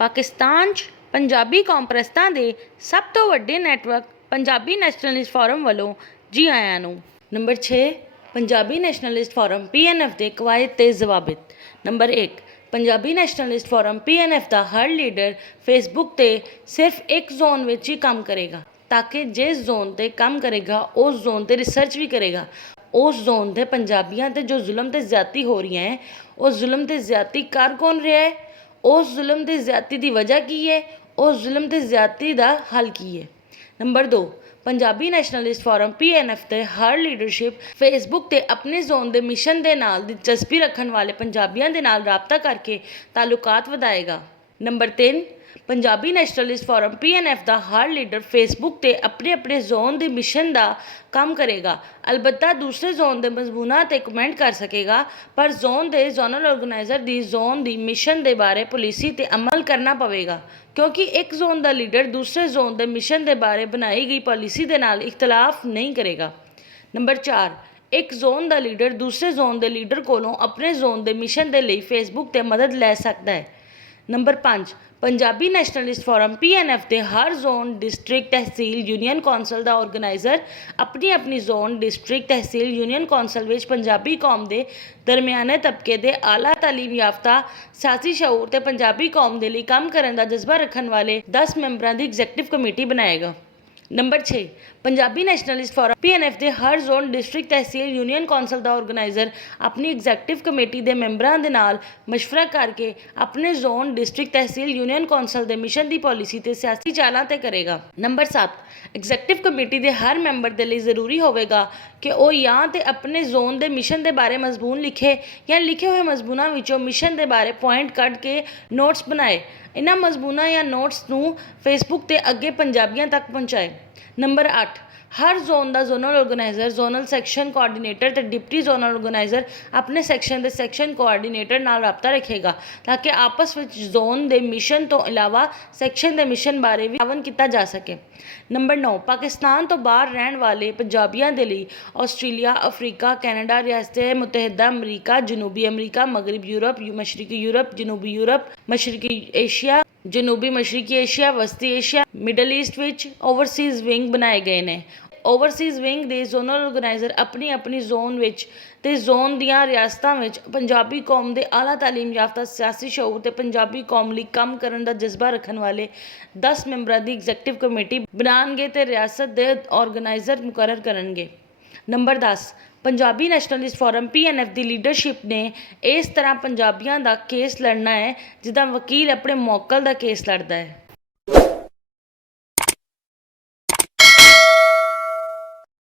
ਪਾਕਿਸਤਾਨ 'ਚ ਪੰਜਾਬੀ ਕੌਮਪ੍ਰਸਤਾਂ ਦੇ ਸਭ ਤੋਂ ਵੱਡੇ ਨੈਟਵਰਕ ਪੰਜਾਬੀ ਨੈਸ਼ਨਲਿਸਟ ਫੋਰਮ ਵੱਲੋਂ ਜੀ ਆਇਆਂ ਨੂੰ। Number 6 Punjabi nationalist form PNF ਦੇ ਕਵਾਇਦ ਤੇ ਜ਼ਵਾਬਿਤ। Number 1 Punjabi nationalist form PNF ਦਾ ਹਰ ਲੀਡਰ ਫੇਸਬੁੱਕ 'ਤੇ ਸਿਰਫ ਇੱਕ ਜ਼ੋਨ ਵਿੱਚ ਹੀ ਕੰਮ ਕਰੇਗਾ, ਤਾਂ ਕਿ ਜਿਸ ਜ਼ੋਨ 'ਤੇ ਕੰਮ ਕਰੇਗਾ ਉਸ ਜ਼ੋਨ 'ਤੇ ਰਿਸਰਚ ਵੀ ਕਰੇਗਾ। ਉਸ ਜ਼ੋਨ ਦੇ ਪੰਜਾਬੀਆਂ 'ਤੇ ਜੋ ਜ਼ੁਲਮ ਤੇ ਜ਼ਿਆਦਤੀ ਹੋ ਰਹੀਆਂ ਹੈ, ਉਸ ਜ਼ੁਲਮ ਤੇ ਜ਼ਿਆਦਤੀ ਕਰ ਕੌਣ ਰਿਹਾ ਹੈ, ਉਸ ਜ਼ੁਲਮ ਤੇ ਜ਼ਿਆਦਤੀ ਦੀ ਵਜ੍ਹਾ ਕੀ ਹੈ, ਉਸ ਜ਼ੁਲਮ ਤੇ ਜ਼ਿਆਦਤੀ ਦਾ ਹੱਲ ਕੀ ਹੈ। Number 2 Punjabi nationalist form PNF ਦੇ ਹਰ ਲੀਡਰਸ਼ਿਪ ਫੇਸਬੁੱਕ 'ਤੇ ਆਪਣੇ ਜ਼ੋਨ ਦੇ ਮਿਸ਼ਨ ਦੇ ਨਾਲ ਦਿਲਚਸਪੀ ਰੱਖਣ ਵਾਲੇ ਪੰਜਾਬੀਆਂ ਦੇ ਨਾਲ ਰਾਬਤਾ ਕਰਕੇ ਤਾਲੁਕਾਤ ਵਧਾਏਗਾ। Number 3 Punjabi nationalist form PNF ਦਾ ਹਰ ਲੀਡਰ ਫੇਸਬੁੱਕ 'ਤੇ ਆਪਣੇ ਜ਼ੋਨ ਦੇ ਮਿਸ਼ਨ ਦਾ ਕੰਮ ਕਰੇਗਾ। ਅਲਬੱਤਾ ਦੂਸਰੇ ਜ਼ੋਨ ਦੇ ਮਜ਼ਮੂਨਾਂ 'ਤੇ ਕਮੈਂਟ ਕਰ ਸਕੇਗਾ, ਪਰ ਜ਼ੋਨ ਦੇ ਜ਼ੋਨਲ ਆਰਗੇਨਾਈਜ਼ਰ ਦੀ ਜ਼ੋਨ ਦੀ ਮਿਸ਼ਨ ਦੇ ਬਾਰੇ ਪਾਲਿਸੀ 'ਤੇ ਅਮਲ ਕਰਨਾ ਪਵੇਗਾ, ਕਿਉਂਕਿ ਇੱਕ ਜ਼ੋਨ ਦਾ ਲੀਡਰ ਦੂਸਰੇ ਜ਼ੋਨ ਦੇ ਮਿਸ਼ਨ ਦੇ ਬਾਰੇ ਬਣਾਈ ਗਈ ਪਾਲਿਸੀ ਦੇ ਨਾਲ ਇਖਤਲਾਫ ਨਹੀਂ ਕਰੇਗਾ। ਨੰਬਰ 4 ਇੱਕ ਜ਼ੋਨ ਦਾ ਲੀਡਰ ਦੂਸਰੇ ਜ਼ੋਨ ਦੇ ਲੀਡਰ ਕੋਲੋਂ ਆਪਣੇ ਜ਼ੋਨ ਦੇ ਮਿਸ਼ਨ ਦੇ ਲਈ ਫੇਸਬੁੱਕ 'ਤੇ ਮਦਦ ਲੈ ਸਕਦਾ ਹੈ। Number 5 Punjabi nationalist form PNF ਦੇ ਹਰ zone, district, tehsil, union council ਦਾ ਆਰਗੇਨਾਈਜ਼ਰ ਆਪਣੀ zone, district, tehsil, union council ਵਿੱਚ ਪੰਜਾਬੀ ਕੌਮ ਦੇ ਦਰਮਿਆਨੇ ਤਬਕੇ ਦੇ ਆਲਾ ਤਾਲੀਮ ਯਾਫਤਾ, ਸਿਆਸੀ ਸ਼ਊਰ ਤੇ ਪੰਜਾਬੀ ਕੌਮ ਦੇ ਲਈ ਕੰਮ ਕਰਨ ਦਾ ਜਜ਼ਬਾ ਰੱਖਣ ਵਾਲੇ 10 ਮੈਂਬਰਾਂ ਦੀ ਐਗਜ਼ੈਕਟਿਵ ਕਮੇਟੀ ਬਣਾਏਗਾ। Number 6 Punjabi nationalist form PNF ਦੇ ਹਰ zone, district, tehsil, union council ਦਾ ਆਰਗੇਨਾਈਜ਼ਰ ਆਪਣੀ ਐਗਜ਼ੈਕਟਿਵ ਕਮੇਟੀ ਦੇ ਮੈਂਬਰਾਂ ਦੇ ਨਾਲ ਮਸ਼ਵਰਾ ਕਰਕੇ ਆਪਣੇ zone, district, tehsil, union council ਦੇ ਮਿਸ਼ਨ ਦੀ ਪਾਲਿਸੀ ਤੇ ਸਿਆਸੀ ਚਾਲਾਂ 'ਤੇ ਕਰੇਗਾ। ਨੰਬਰ 7 ਐਗਜ਼ੈਕਟਿਵ ਕਮੇਟੀ ਦੇ ਹਰ ਮੈਂਬਰ ਦੇ ਲਈ ਜ਼ਰੂਰੀ ਹੋਵੇਗਾ ਕਿ ਉਹ ਜਾਂ ਤੇ ਆਪਣੇ ਜ਼ੋਨ ਦੇ ਮਿਸ਼ਨ ਦੇ ਬਾਰੇ ਮਜ਼ਮੂਨ ਲਿਖੇ ਜਾਂ ਲਿਖੇ ਹੋਏ ਮਜ਼ਮੂਨਾਂ ਵਿੱਚੋਂ ਮਿਸ਼ਨ ਦੇ ਬਾਰੇ ਪੁਆਇੰਟ ਕੱਢ ਕੇ ਨੋਟਸ ਬਣਾਏ। ਇਹਨਾਂ ਮਜ਼ਮੂਨਾਂ ਜਾਂ ਨੋਟਸ ਨੂੰ ਫੇਸਬੁੱਕ 'ਤੇ ਅੱਗੇ ਪੰਜਾਬੀਆਂ ਤੱਕ ਪਹੁੰਚਾਏ। ਨੰਬਰ 8 ਹਰ ਜ਼ੋਨ ਦਾ zonal organiser, zonal section coordinator ਤੇ ਡਿਪਟੀ ਜ਼ੋਨਲ ਆਰਗੇਨਾਈਜ਼ਰ ਆਪਣੇ ਸੈਕਸ਼ਨ ਦੇ ਸੈਕਸ਼ਨ ਕੋਆਰਡੀਨੇਟਰ ਨਾਲ ਰਾਬਤਾ ਰੱਖੇਗਾ, ਤਾਂ ਕਿ ਆਪਸ ਵਿੱਚ ਜ਼ੋਨ ਦੇ ਮਿਸ਼ਨ ਤੋਂ ਇਲਾਵਾ ਸੈਕਸ਼ਨ ਦੇ ਮਿਸ਼ਨ ਬਾਰੇ ਵੀ ਤਾਵਨ ਕੀਤਾ ਜਾ ਸਕੇ। ਨੰਬਰ 9 ਪਾਕਿਸਤਾਨ ਤੋਂ ਬਾਹਰ ਰਹਿਣ ਵਾਲੇ ਪੰਜਾਬੀਆਂ ਦੇ ਲਈ ਆਸਟ੍ਰੇਲੀਆ, ਅਫਰੀਕਾ, ਕੈਨੇਡਾ, ਰਿਆਸਤ ਮੁਤਹਿਦਾ ਅਮਰੀਕਾ, ਜਨੂਬੀ ਅਮਰੀਕਾ, ਮਗਰਬ ਯੂਰਪ, ਮਸ਼ਰਕੀ ਯੂਰਪ, ਜਨੂਬੀ ਯੂਰਪ, ਮਸ਼ਰਕੀ ਏਸ਼ੀਆ, ਜਨੂਬੀ ਮਸ਼ਰਕੀ ਏਸ਼ੀਆ, ਵਸਤੀ ਏਸ਼ੀਆ, ਮਿਡਲ ਈਸਟ ਵਿੱਚ ਓਵਰਸੀਜ਼ ਵਿੰਗ ਬਣਾਏ ਗਏ ਨੇ। ਓਵਰਸੀਜ਼ ਵਿੰਗ ਦੇ ਜ਼ੋਨਲ ਆਰਗੇਨਾਈਜ਼ਰ ਆਪਣੀ ਜ਼ੋਨ ਵਿੱਚ ਤੇ ਜ਼ੋਨ ਦੀਆਂ ਰਿਆਸਤਾਂ ਵਿੱਚ ਪੰਜਾਬੀ ਕੌਮ ਦੇ ਆਲਾ ਤਾਲੀਮ ਯਾਫਤਾ, ਸਿਆਸੀ ਸ਼ਊਰ ਤੇ ਪੰਜਾਬੀ ਕੌਮ ਲਈ ਕੰਮ ਕਰਨ ਦਾ ਜਜ਼ਬਾ ਰੱਖਣ ਵਾਲੇ 10 ਮੈਂਬਰਾਂ ਦੀ ਐਗਜ਼ੈਕਟਿਵ ਕਮੇਟੀ ਬਣਾਉਣਗੇ ਤੇ ਰਿਆਸਤ ਦੇ ਆਰਗੇਨਾਈਜ਼ਰ ਮੁਕਰਰ ਕਰਨਗੇ। Number 10 Punjabi nationalist form PNF ਦੀ ਲੀਡਰਸ਼ਿਪ ਨੇ ਇਸ ਤਰ੍ਹਾਂ ਪੰਜਾਬੀਆਂ ਦਾ ਕੇਸ ਲੜਨਾ ਹੈ ਜਿੱਦਾਂ ਵਕੀਲ ਆਪਣੇ ਮੌਕਲ ਦਾ ਕੇਸ ਲੜਦਾ ਹੈ।